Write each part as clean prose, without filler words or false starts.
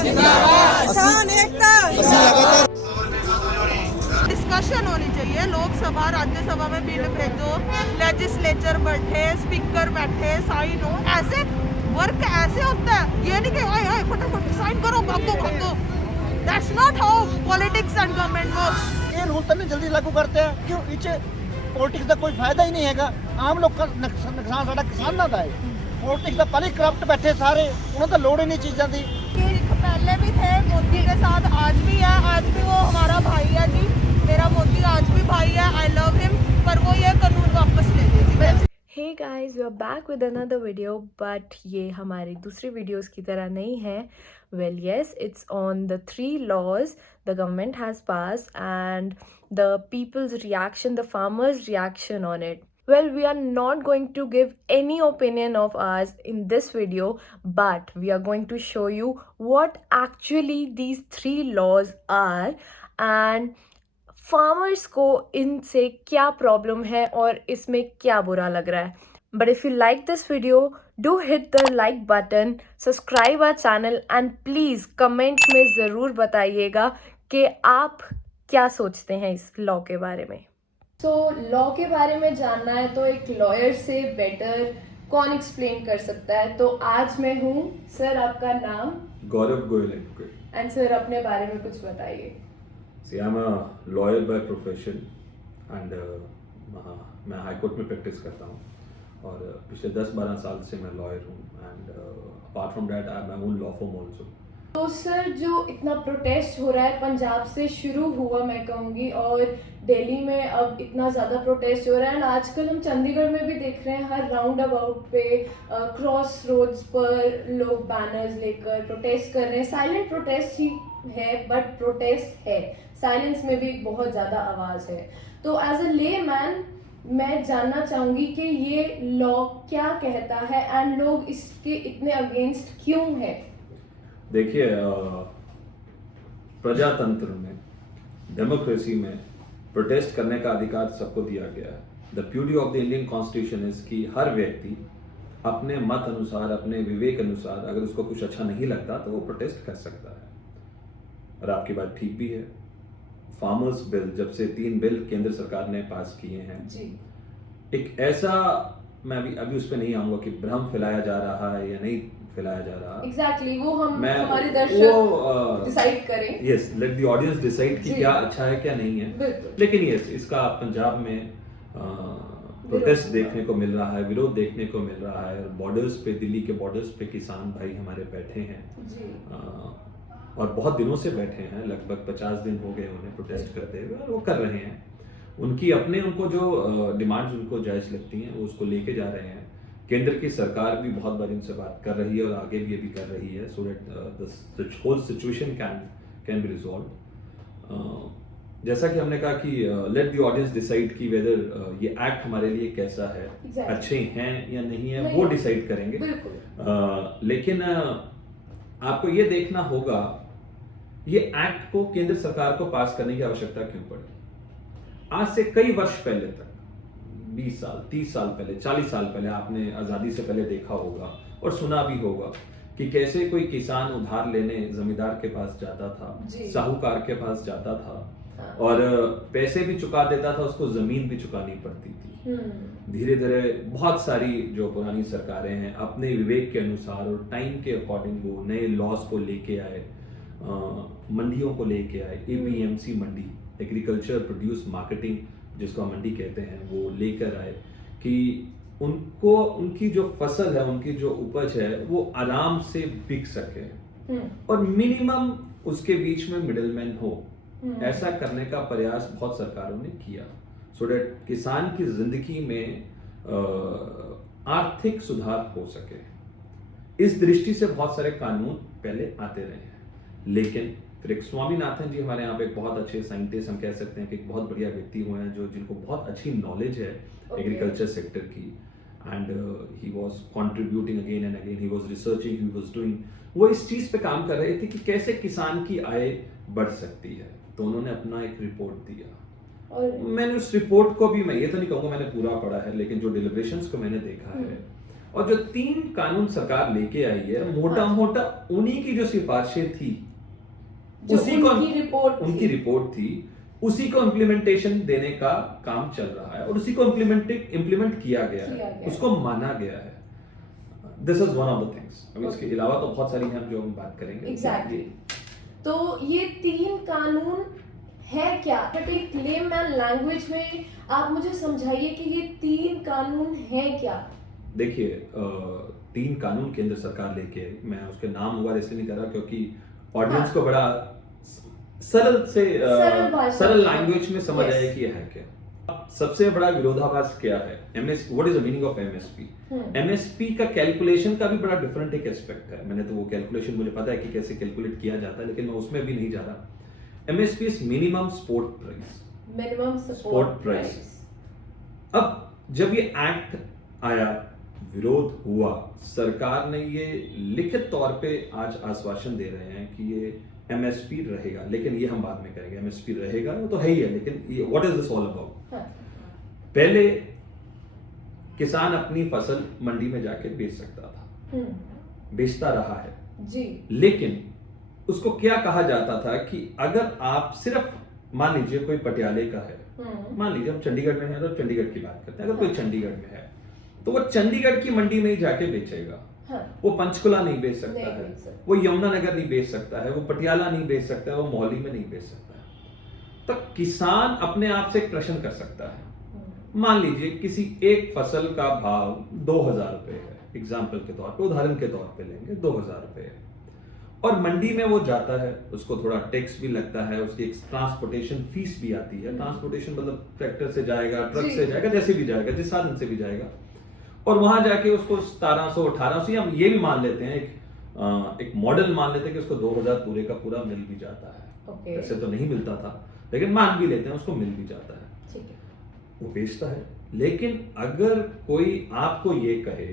किसान एकता। डिस्कशन होनी चाहिए, लोकसभा राज्यसभा में बिल भेजो, लेजिस्लेचर बैठे, स्पीकर बैठे, साइन हो, ऐसे वर्क ऐसे होता है। ये नहीं कि हाय हाय फटाफट साइन करो भागो। That's not how politics and government works. ये रूल तभी जल्दी लागू करते हैं क्यों इसे पॉलिटिक्स का कोई फायदा ही नहीं हैगा। आम लोग का नुकसान साडा किसान ना था। पॉलिटिक्स का पहले करप्ट बैठे सारे, उन्होंने तो लोड़ ही नहीं चीज़ों की। पहले भी थे मोदी के साथ, आज भी है, आज भी वो हमारा भाई है जी। मेरा मोदी आज भी भाई है, आई लव हिम। पर वो ये कानून वापस ले लीजिए। Hey guys, we are back with another video, but ये हमारी दूसरी videos की तरह नहीं है. Well, yes, it's on the 3 laws the government has passed and the people's reaction, the farmers' reaction on it. Well, we are not going to give any opinion of ours in this video, but we are going to show you what actually these 3 laws are and farmers को इनसे क्या problem है और इसमें क्या बुरा लग रहा है. But if you like this video, do hit the like button, subscribe our channel and please comment में ज़रूर बताइएगा कि आप क्या सोचते हैं इस लॉ के बारे में. सो लॉ के बारे में जानना है तो एक लॉयर से बेटर कौन एक्सप्लेन कर सकता है. तो आज मैं हूँ. सर, आपका नाम? Gaurav Goyal advocate. And sir, अपने बारे में कुछ बताइए. See, I'm a lawyer by profession and मैं हाई कोर्ट में प्रैक्टिस करता हूँ और पिछले 10-12 साल से मैं लॉयर हूँ and apart from that I my own law firm also. तो सर, जो इतना प्रोटेस्ट हो रहा है, पंजाब से शुरू हुआ मैं कहूँगी और दिल्ली में अब इतना ज़्यादा प्रोटेस्ट हो रहा है. एंड आजकल हम चंडीगढ़ में भी देख रहे हैं हर राउंड अबाउट पे क्रॉस रोड्स पर लोग बैनर्स लेकर प्रोटेस्ट कर रहे हैं. साइलेंट प्रोटेस्ट ही है बट प्रोटेस्ट है. साइलेंस में भी बहुत ज़्यादा आवाज़ है. तो एज अ ले मैन मैं जानना चाहूँगी कि ये लॉ क्या कहता है एंड लोग इसके इतने अगेंस्ट क्यों है. देखिए, प्रजातंत्र में, डेमोक्रेसी में प्रोटेस्ट करने का अधिकार सबको दिया गया है. The beauty of the Indian constitution is कि हर व्यक्ति अपने मत अनुसार, अपने विवेक अनुसार, अगर उसको कुछ अच्छा नहीं लगता तो वो प्रोटेस्ट कर सकता है. और आपकी बात ठीक भी है. फार्मर्स बिल, जब से 3 बिल केंद्र सरकार ने पास किए हैं जी. एक ऐसा, मैं अभी उस पर नहीं आऊंगा कि भ्रम फैलाया जा रहा है या नहीं फैलाया जा रहा. एग्जैक्टली वो हमारे दर्शक डिसाइड करें. Yes, late the audience decide कि क्या अच्छा है क्या नहीं है. लेकिन यस, इसका पंजाब में प्रोटेस्ट देखने को मिल रहा है, विरोध देखने को मिल रहा है. बॉर्डर्स पे, दिल्ली के बॉर्डर्स पे किसान भाई हमारे बैठे हैं जी. और बहुत दिनों से बैठे हैं. लगभग 50 दिन हो गए उन्हें प्रोटेस्ट करते हुए और वो कर रहे हैं. उनको जो डिमांड्स उनको जायज लगती हैं वो उसको लेके जा रहे हैं. केंद्र की सरकार भी बहुत बार इनसे बात कर रही है और आगे भी कर रही है so that the whole situation can be resolve. जैसा कि हमने कहा कि लेट द ऑडियंस डिसाइड कि वेदर ये एक्ट हमारे लिए कैसा है, अच्छे हैं या नहीं है, वो डिसाइड करेंगे. लेकिन आपको ये देखना होगा ये एक्ट को केंद्र सरकार को पास करने की आवश्यकता क्यों पड़ी. आज से कई वर्ष पहले तक, 20 साल, 30 साल पहले, 40 साल पहले आपने आजादी से पहले देखा होगा और सुना भी होगा कि कैसे कोई किसान उधार लेने जमींदार के पास जाता था, साहूकार के पास जाता था और पैसे भी चुका देता था, उसको जमीन भी चुकानी पड़ती थी. धीरे धीरे बहुत सारी जो पुरानी सरकारें हैं अपने विवेक के अनुसार और टाइम के अकॉर्डिंग वो नए लॉज को लेके आए, मंडियों को लेके आए. एपीएमसी मंडी, एग्रीकल्चर प्रोड्यूस मार्केटिंग जिसको मंडी कहते हैं, वो लेकर आए कि उनको उनकी जो फसल है, उनकी जो उपज है वो आराम से बिक सके और मिनिमम उसके बीच में मिडिलमैन हो. ऐसा करने का प्रयास बहुत सरकारों ने किया सो दैट किसान की जिंदगी में आर्थिक सुधार हो सके. इस दृष्टि से बहुत सारे कानून पहले आते रहे हैं. लेकिन फिर एक स्वामीनाथन जी हमारे यहाँ पे एक बहुत अच्छे साइंटिस्ट, हम कह सकते हैं कि एक बहुत बढ़िया व्यक्ति हुए हैं जिनको बहुत अच्छी नॉलेज है एग्रीकल्चर सेक्टर की. And he was contributing again and again, he was researching, he was doing. वो इस चीज पे काम कर रहे थे कि कैसे किसान की आय बढ़ सकती है. तो उन्होंने अपना एक रिपोर्ट दिया और मैंने उस रिपोर्ट को भी, मैं ये तो नहीं कहूँगा मैंने पूरा पढ़ा है, लेकिन जो डिलिब्रेशंस को मैंने देखा है और जो 3 कानून सरकार लेके आई है, मोटा मोटा उन्हीं की जो सिफारिशें थी, उसी को उनकी रिपोर्ट थी, उसी को इम्प्लीमेंटेशन देने का काम चल रहा है और उसी को इम्प्लीमेंट किया गया है, उसको माना गया है। This is one of the things. अभी इसके अलावा तो बहुत सारी हैं जो हम बात करेंगे। Exactly. तो ये 3 कानून है क्या? एक लेमैन लैंग्वेज में आप मुझे समझाइए कि ये 3 कानून है क्या? देखिए, 3 कानून केंद्र सरकार लेके आई। मैं उसके नाम हुआ इसलिए नहीं कर रहा क्योंकि ऑडियंस को बड़ा सरल लैंग्वेज में समझ आए कि ये है क्या। सबसे बड़ा विरोधाभास क्या है? What is the meaning of MSP? MSP का कैलकुलेशन का भी बड़ा डिफरेंट एक एस्पेक्ट है। मैंने तो वो कैलकुलेशन मुझे पता है कि कैसे कैलकुलेट किया जाता है, लेकिन मैं उसमें भी नहीं जा रहा। MSP is minimum support price. Minimum support price. अब जब ये एक्ट आया, विरोध हुआ, सरकार ने ये लिखित तौर पे आज आश्वासन दे रहे हैं कि ये एमएसपी रहेगा, लेकिन ये हम बाद में करेंगे। एमएसपी रहेगा वो तो है ही है, लेकिन ये what is this all about? पहले किसान अपनी फसल मंडी में जाके बेच सकता था, बेचता रहा है जी, लेकिन उसको क्या कहा जाता था कि अगर आप सिर्फ, मान लीजिए कोई पटियाले का है, मान लीजिए हम चंडीगढ़ में हैं तो चंडीगढ़ की बात करते हैं, अगर कोई चंडीगढ़ में है तो वो चंडीगढ़ की मंडी में ही जाके बेचेगा। वो पंचकुला नहीं बेच सकता है, वो यमुनानगर नहीं बेच सकता है, वो पटियाला नहीं बेच सकता है, वो मोहाली में नहीं बेच सकता है। तो किसान अपने आप से एक प्रश्न कर सकता है, मान लीजिए किसी एक फसल का भाव 2000 रुपए है, एग्जाम्पल के तौर पे, उदाहरण के तौर पे लेंगे 2000 रुपए है, और मंडी में वो जाता है, उसको थोड़ा टैक्स भी लगता है, उसकी एक ट्रांसपोर्टेशन फीस भी आती है। ट्रांसपोर्टेशन मतलब ट्रैक्टर से जाएगा, ट्रक से जाएगा, जैसे भी जाएगा, जिस साधन से भी जाएगा, और वहां जाके उसको 1700 1800, हम ये भी मान लेते हैं, एक मॉडल मान लेते हैं कि उसको 2000 पूरे का पूरा मिल भी जाता है। वैसे तो नहीं मिलता था, लेकिन मान भी लेते हैं उसको मिल भी जाता है, ठीक है, वो बेचता है। लेकिन अगर कोई आपको ये कहे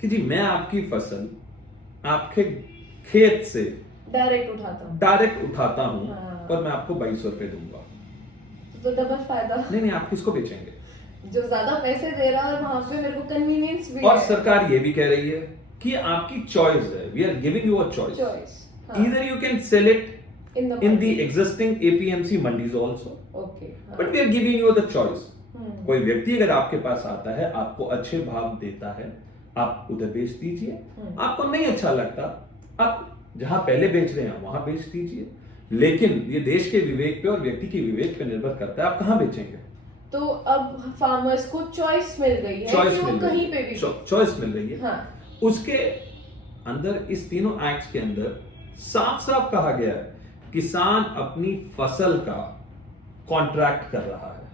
कि जी मैं आपकी फसल आपके खेत से डायरेक्ट उठाता हूं, और मैं आपको 2200 रुपए दूंगा, तो डबल फायदा। नहीं, आप किसको बेचेंगे? जो ज्यादा पैसे दे रहा है और वहां पे मेरे को कन्वीनियंस भी और है। सरकार ये भी कह रही है कि आपकी चॉइस है, we are giving you a choice, either you can sell it in the existing APMC mandis also, but we are giving you the choice. कोई व्यक्ति अगर आपके पास आता है, आपको अच्छे भाव देता है, आप उधर बेच दीजिए। आपको नहीं अच्छा लगता, आप जहां पहले बेच रहे हैं वहां बेच दीजिए, लेकिन ये देश के विवेक पे और व्यक्ति के विवेक पे निर्भर करता है आप कहां बेचेंगे। तो अब फार्मर्स को चॉइस मिल गई है कि वो कहीं पे भी चॉइस मिल रही है। हाँ। उसके अंदर, इस तीनों एक्ट्स के अंदर साफ साफ कहा गया है, किसान अपनी फसल का कॉन्ट्रैक्ट कर रहा है,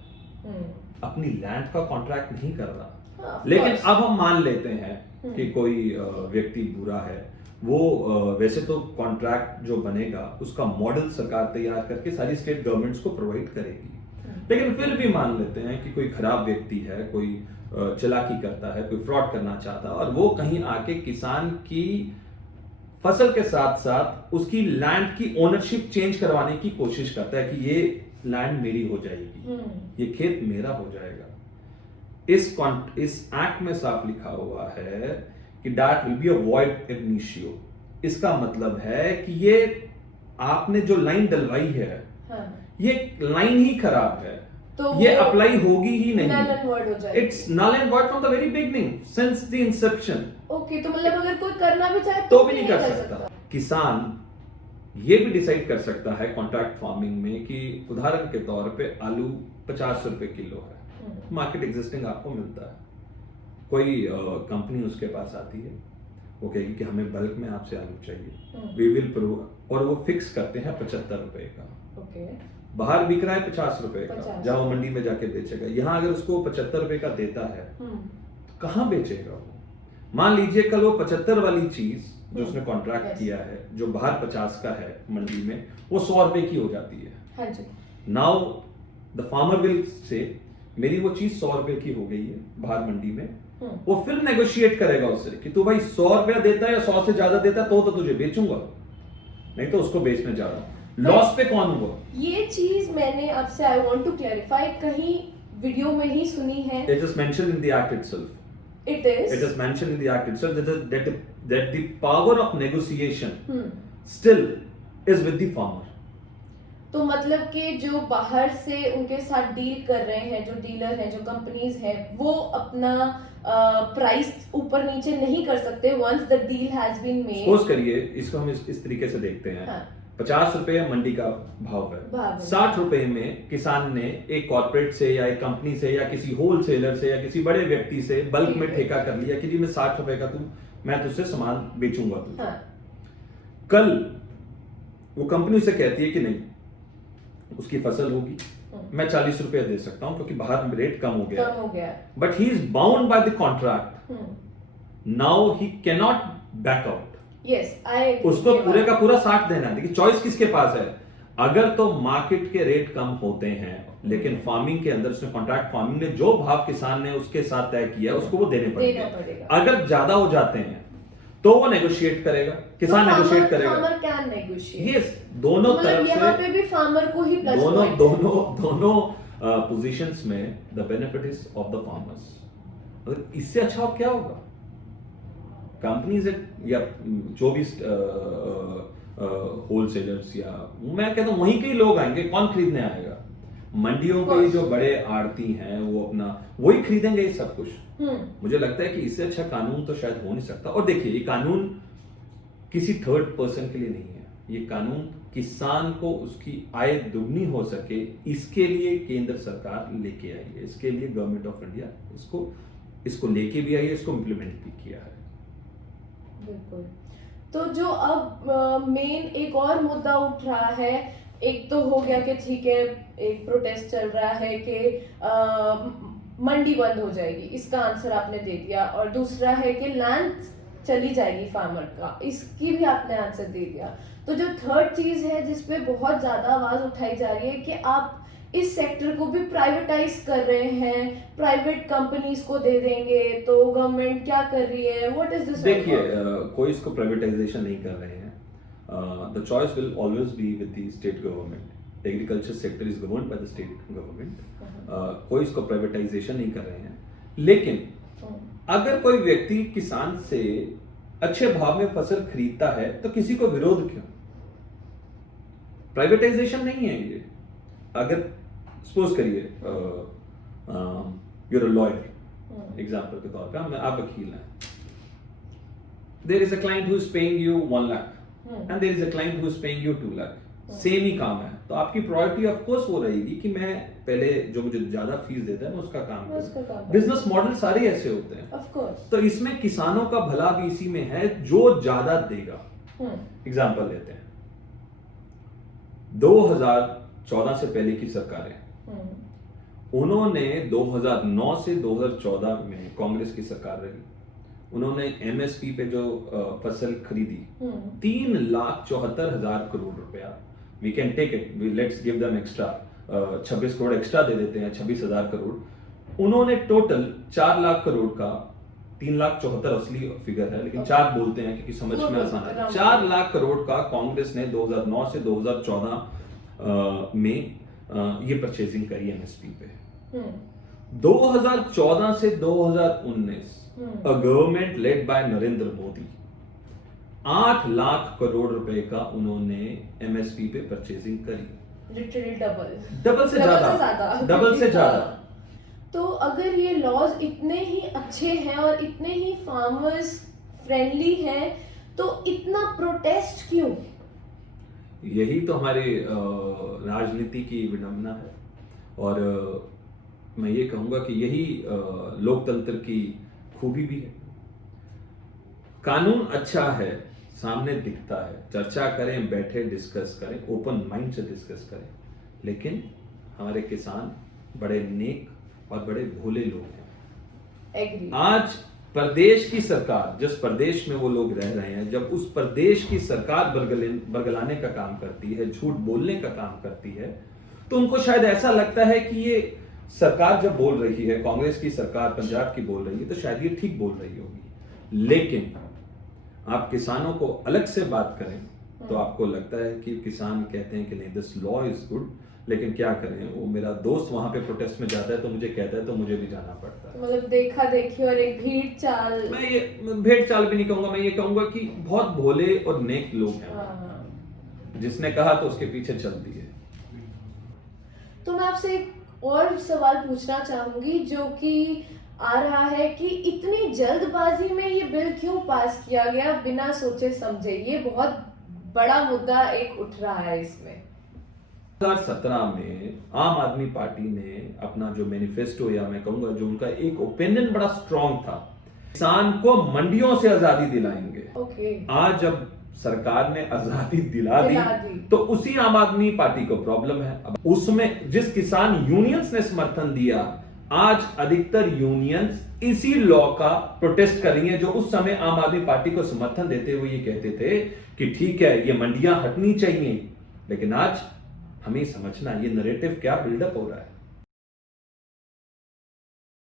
अपनी लैंड का कॉन्ट्रैक्ट नहीं कर रहा। लेकिन अब हम मान लेते हैं कि कोई व्यक्ति बुरा है, वो वैसे तो कॉन्ट्रैक्ट जो बनेगा उसका मॉडल सरकार तैयार करके सारी स्टेट गवर्नमेंट्स को प्रोवाइड करेगी, लेकिन फिर भी मान लेते हैं कि कोई खराब व्यक्ति है, कोई चालाकी करता है, कोई फ्रॉड करना चाहता है, और वो कहीं आके किसान की फसल के साथ साथ उसकी लैंड की ओनरशिप चेंज करवाने की कोशिश करता है कि ये लैंड मेरी हो जाएगी, ये खेत मेरा हो जाएगा। इस एक्ट में साफ लिखा हुआ है कि that will be a void एब इनिशियो। इसका मतलब है कि ये आपने जो लाइन डलवाई है, ये लाइन ही खराब है, तो ये अप्लाई होगी ही नहीं, null and void हो जाएगी। It's null and void from the very beginning, since the inception। Okay, तो मतलब अगर कोई करना भी चाहे तो भी नहीं कर सकता। किसान ये भी डिसाइड कर सकता है कॉन्ट्रैक्ट फार्मिंग में कि उदाहरण के तौर पे आलू 50 रुपए किलो है, मार्केट एग्जिस्टिंग आपको मिलता है, कोई कंपनी उसके पास आती है, वो कहेगी कि हमें बल्क में आपसे आलू चाहिए, वी विल प्रूव, और वो फिक्स करते हैं 75 रुपए का। बाहर बिक रहा है 50 रुपए का, जहां वो मंडी में जाके बेचेगा। यहां अगर उसको 75 रुपए का देता है तो कहां बेचेगा वो? मान लीजिए कल वो 75 वाली चीज जो उसने कॉन्ट्रैक्ट किया है, जो बाहर 50 का है मंडी में, वो 100 रुपए की हो जाती है। Now the farmer will say मेरी वो चीज 100 रुपए की हो गई है बाहर मंडी में, वो फिर नेगोशिएट करेगा उससे कि तू भाई 100 रुपया देता है या 100 से ज्यादा देता है तो तुझे बेचूंगा, नहीं तो उसको बेचने जा रहा हूं। लॉस पे कौन हुआ? ये चीज मैंने आपसे आई वांट टू क्लैरिफाई, कहीं वीडियो में ही सुनी है। It is mentioned in the act itself. It is. It is mentioned in the act itself that the power of negotiation still is with the farmer. तो मतलब कि जो बाहर से उनके साथ डील कर रहे हैं, जो डीलर हैं, जो कंपनीज हैं, वो अपना प्राइस ऊपर नीचे नहीं कर सकते once the deal has been made. Suppose करिए, इसको हम इस तरीके से देखते हैं। हाँ। 50 रुपए मंडी का भाव है, 60 रुपए में किसान ने एक कॉर्पोरेट से या एक कंपनी से या किसी होलसेलर से या किसी बड़े व्यक्ति से बल्क में ठेका कर लिया कि जी मैं 60 रुपए का मैं तुझसे सामान बेचूंगा तुझे। हाँ। कल वो कंपनी से कहती है कि नहीं, उसकी फसल होगी, मैं 40 रुपए दे सकता हूं क्योंकि बाहर रेट कम हो गया, but he is bound by the contract, now he can not back out. Yes, I agree. उसको पूरे का पूरा 60 देना है। देखिए चॉइस किसके पास है, अगर तो मार्केट के रेट कम होते हैं लेकिन फार्मिंग के अंदर उसने कॉन्ट्रैक्ट फार्मिंग ने जो भाव किसान ने उसके साथ तय किया उसको वो देने पड़ेगा। अगर ज्यादा हो जाते हैं तो वो नेगोशिएट करेगा, किसान नेगोशिएट करेगा। Farmer can negotiate. यस, दोनों तरफ से यहाँ पे भी फार्मर को ही प्लस दोनों पोजीशंस में the benefit is of the farmers. अगर इससे अच्छा क्या होगा, कंपनीज या जो भी होलसेलर्स या मैं कहता हूं वहीं के ही लोग आएंगे, कौन खरीदने आएगा? मंडियों के जो बड़े आड़ती हैं वो अपना वही खरीदेंगे ये सब कुछ। मुझे लगता है कि इससे अच्छा कानून तो शायद हो नहीं सकता। और देखिए ये कानून किसी थर्ड पर्सन के लिए नहीं है, ये कानून किसान को उसकी आय दुगनी हो सके इसके लिए केंद्र सरकार लेके आई है। इसके लिए गवर्नमेंट ऑफ इंडिया इसको लेके भी आई है, इसको इम्प्लीमेंट भी किया है। बिल्कुल। तो जो अब मेन एक और मुद्दा उठ रहा है, एक तो हो गया कि ठीक है एक प्रोटेस्ट चल रहा है कि मंडी बंद हो जाएगी, इसका आंसर आपने दे दिया, और दूसरा है कि लैंड चली जाएगी फार्मर का, इसकी भी आपने आंसर दे दिया। तो जो थर्ड चीज है जिसपे बहुत ज्यादा आवाज उठाई जा रही है कि आप इस सेक्टर को भी प्राइवेटाइज कर रहे हैं, प्राइवेट कंपनीज को दे देंगे, तो गवर्नमेंट क्या कर रही है, व्हाट इज दिस? देखिए कोई इसको प्राइवेटाइजेशन नहीं कर रहे हैं। The choice will always be with the state government. Agriculture sector is governed by the state government. कोई इसको प्राइवेटाइजेशन नहीं कर रहे हैं, लेकिन अगर कोई व्यक्ति किसान से अच्छे भाव में फसल खरीदता है तो किसी को विरोध क्यों? प्राइवेटाइजेशन नहीं है ये। अगर सपोज करिए यूर अ लॉयर, एग्जांपल के तौर पे आप वकील हैं, there is a client who is paying you 1 lakh and there is a client who is paying you 2 lakh, same ही काम है, तो आपकी प्रायोरिटी ऑफ कोर्स वो रहेगी कि मैं पहले जो मुझे ज्यादा फीस देता है मैं उसका काम करूं। बिजनेस मॉडल सारे ऐसे होते हैं ऑफ कोर्स। तो इसमें किसानों का भला भी इसी में है जो ज्यादा देगा। एग्जांपल लेते हैं 2014 से पहले की सरकारें, उन्होंने 2009 से 2014 में कांग्रेस की सरकार रही, उन्होंने एमएसपी पे जो फसल खरीदी 3,74,000 करोड़ रुपया। We can take it, let's give them extra 26 crore extra दे देते हैं, 26,000 करोड़। उन्होंने टोटल 4 लाख करोड़ का, 3,74,000 असली फिगर है लेकिन 4 बोलते हैं क्योंकि समझ में आसान है, 4 लाख करोड़ का कांग्रेस ने 2009 से 2014 में ये परचेजिंग करी एमएसपी पे। 2014 से 2019 a government led by Narendra Modi 8 lakh crore रुपए का उन्होंने एमएसपी पे परचेजिंग करी, लिटरली डबल से ज्यादा। तो अगर ये लॉज इतने ही अच्छे हैं और इतने ही फार्मर्स फ्रेंडली हैं तो इतना प्रोटेस्ट क्यों? यही तो हमारे राजनीति की विडंबना है, और मैं ये कहूंगा कि यही लोकतंत्र की खूबी भी है। कानून अच्छा है, सामने दिखता है, चर्चा करें, बैठे डिस्कस करें, ओपन माइंड से डिस्कस करें, लेकिन हमारे किसान बड़े नेक और बड़े भोले लोग हैं। Agree. आज प्रदेश की सरकार, जिस प्रदेश में वो लोग रह रहे हैं, जब उस प्रदेश की सरकार बरगलाने का काम करती है, झूठ बोलने का काम करती है, तो उनको शायद ऐसा लगता है कि ये सरकार जब बोल रही है, कांग्रेस की सरकार पंजाब की बोल रही है, तो शायद ये ठीक बोल रही होगी। लेकिन आप किसानों को अलग से बात करें तो आपको लगता है कि किसान कहते हैं कि नहीं, दिस लॉ इज गुड, लेकिन क्या करें, वो मेरा दोस्त वहां पे प्रोटेस्ट में जाता है तो मुझे कहता है तो मुझे भी जाना पड़ता है। मतलब देखा देखी और एक भेड़ चाल। मैं ये भेड़ चाल भी नहीं कहूंगा, मैं ये कहूंगा कि बहुत भोले और नेक लोग हैं। हाँ। जिसने कहा तो उसके पीछे चल दिए। तो मैं आपसे एक और सवाल पूछना चाहूंगी जो कि आ रहा है कि इतनी जल्दबाजी में ये बिल क्यों पास किया गया बिना सोचे समझे? ये बहुत बड़ा मुद्दा एक उठ रहा है इसमें। 2017 में आम आदमी पार्टी ने अपना जो मैनिफेस्टो, या मैं कहूंगा जो उनका एक ओपिनियन बड़ा स्ट्रॉन्ग था, किसान को मंडियों से आजादी दिलाएंगे। ओके। आज जब सरकार ने आजादी दिला दी तो उसी आम आदमी पार्टी को प्रॉब्लम है। अब उसमें जिस किसान यूनियंस ने समर्थन दिया, आज अधिकतर यूनियंस इसी लॉ का प्रोटेस्ट कर रही हैं, जो उस समय आम आदमी पार्टी को समर्थन देते हुए ये कहते थे कि ठीक है ये मंडियां हटनी चाहिए। लेकिन आज हमें समझना ये नैरेटिव क्या बिल्डअप हो रहा है।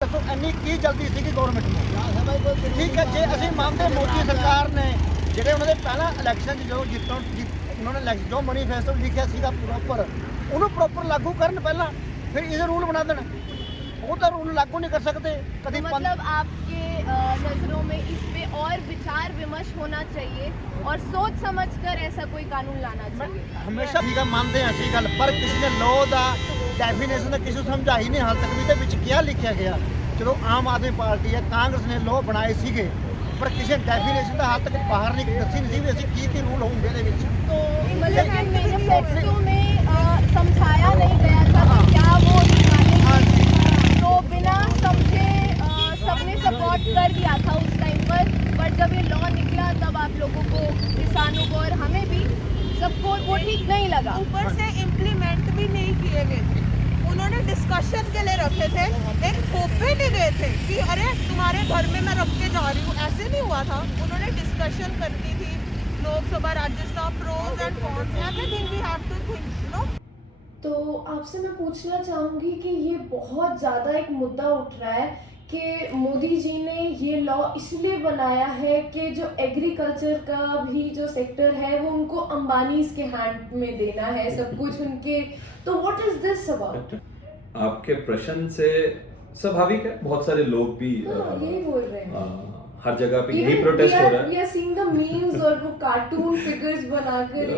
ਦੱਸੋ ਇੰਨੀ ਕੀ ਜਲਦੀ ਸੀਗੀ ਗਵਰਨਮੈਂਟ ਨੂੰ? ਠੀਕ ਹੈ, ਜੇ ਅਸੀਂ ਮੰਨਦੇ ਮੋਦੀ ਸਰਕਾਰ ਨੇ ਜਿਹੜੇ ਉਹਨਾਂ ਦੇ ਪਹਿਲਾਂ ਇਲੈਕਸ਼ਨ 'ਚ ਜੋ ਜਿੱਤਣ ਉਹਨਾਂ ਨੇ ਜੋ ਮੈਨੀਫੈਸਟੋ ਲਿਖਿਆ ਸੀਗਾ ਪ੍ਰੋਪਰ, ਉਹਨੂੰ ਪ੍ਰੋਪਰ ਲਾਗੂ ਕਰਨ ਪਹਿਲਾਂ, ਫਿਰ ਇਹਦੇ ਰੂਲ ਬਣਾ ਦੇਣ। वो तो रूल लागू नहीं कर सकते कभी। मतलब आपके नजरों में इस पे और विचार विमर्श होना चाहिए और सोच समझकर ऐसा कोई कानून लाना चाहिए। हमेशा ठीक है, मानते हैं ऐसी गल, पर किसी ने लॉ का डेफिनेशन किसी को समझाई नहीं हाल तक भी। तो विच क्या लिखा गया जो आम आदमी पार्टी है कांग्रेस ने लॉ बनाए सीगे, पर किसी डेफिनेशन का हाल तक बाहर नहीं दसी नहीं भी असं की रूल होंगे। तो मतलब मैनिफेस्टो में समझाया नहीं गया था कि क्या वो तो बिना समझे सबने सपोर्ट कर दिया था उस टाइम पर, बट जब ये लॉ निकला तब आप लोगों को, किसानों को और हमें भी सबको वो ठीक नहीं लगा। ऊपर से इम्प्लीमेंट भी नहीं किए गए थे। उन्होंने डिस्कशन के लिए रखे थे, एक थोपे नहीं गए थे कि अरे तुम्हारे घर में मैं रख के जा रही हूँ, ऐसे नहीं हुआ था। उन्होंने डिस्कशन करनी थी, Lok Sabha Rajya Sabha, pros and cons, everything we have to think, you know. तो आपसे मैं पूछना चाहूँगी कि ये बहुत ज़्यादा एक मुद्दा उठ रहा है कि मोदी जी ने ये लॉ इसलिए बनाया है कि जो एग्रीकल्चर का भी जो सेक्टर है वो उनको अंबानीज के हैंड में देना है, सब कुछ उनके। तो व्हाट इज दिस अबाउट? आपके प्रश्न से स्वाभाविक है, बहुत सारे लोग भी यही बोल रहे हैं। हर जगह पे यही प्रोटेस्ट हो रहा है। We are seeing the memes और वो कार्टून फिगर्स बनाकर,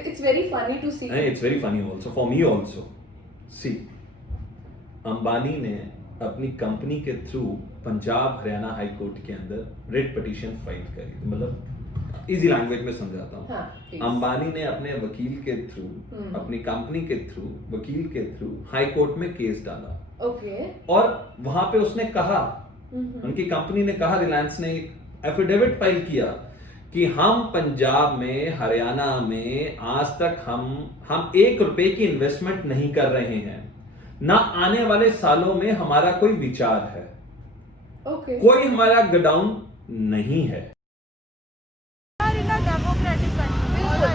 it's very funny to see. It's very funny also for me also. See, Ambani ने अपनी कंपनी के through Punjab Haryana high court के अंदर रिट पिटीशन फाइल करी। मतलब इजी लैंग्वेज में समझाता हूँ। हाँ, अंबानी ने अपने वकील के थ्रू, अपनी कंपनी के थ्रू, वकील के थ्रू हाई कोर्ट में केस डाला। ओके। और वहां पे उसने कहा, उनकी कंपनी ने कहा, रिलायंस ने एक एफिडेविट फाइल किया कि हम पंजाब में, हरियाणा में आज तक हम 1 रुपए की इन्वेस्टमेंट नहीं कर रहे हैं, ना आने वाले सालों में हमारा कोई विचार है। ओके। कोई हमारा गोडाउन नहीं है।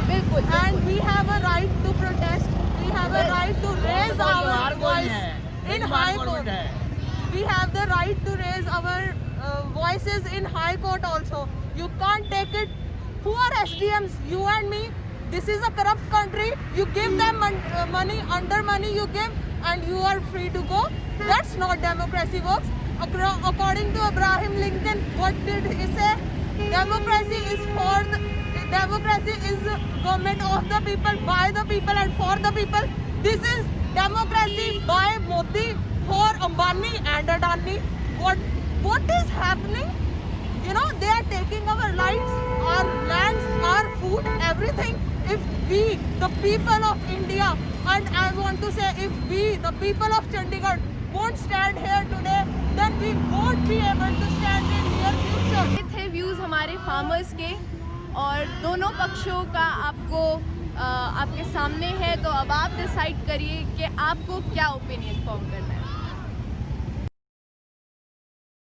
बिल्कुल। And we have a right to protest. We have a right to raise our voice in high court. We have the right to raise our voices in high court also. You can't take it. Who are SDMs? You and me. This is a corrupt country. You give them money, under money you give, and you are free to go. That's not democracy works. According to Abraham Lincoln, what did he say? Democracy is government of the people, by the people and for the people. This is democracy by Modi, for Ambani and Adani. What is happening? You know, they are taking our lives, our lands, our food, everything. If we, the people of India, and I want to say, if we, the people of Chandigarh, won't stand here today, then we won't be able to stand in near future. ये थे views हमारे farmers के, और दोनों पक्षों का आपके सामने है, तो अब आप डिसाइड करिए कि आपको क्या ओपिनियन फॉर्म करना है।